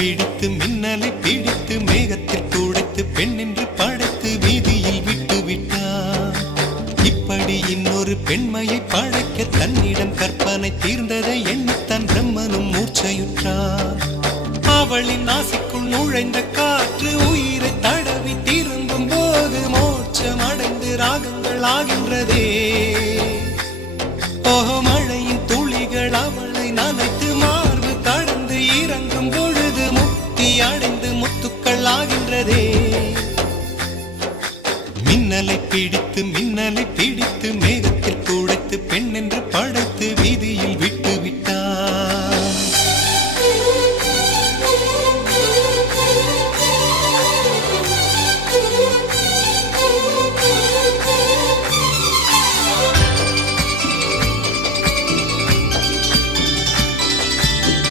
பிடித்து மின்னலை பிடித்து மேகத்தில் துடைத்து பெண்ணென்று படைத்து வீதியில் விட்டு விட்டார். இப்படி இன்னொரு பெண்மையை படைக்க தன்னிடம் கற்பனை தீர்ந்ததை எண்ணித்தான் பிரம்மனும் மூர்ச்சையுற்றார். அவளின் ஆசைக்குள் நுழைந்த காற்று உயிரை தடவி திரும்பும் போது மோட்சம் அடைந்து ராகங்கள் ஆகின்றதே. ஓஹோ, மழையின் துளிகள் அவளை நனைத்து மார்பு கடந்து இறங்கும் பொழுது முக்தி அடைந்து முத்துக்கள் ஆகின்றதே. மின்னலை பிடித்து மின்னலை பிடித்து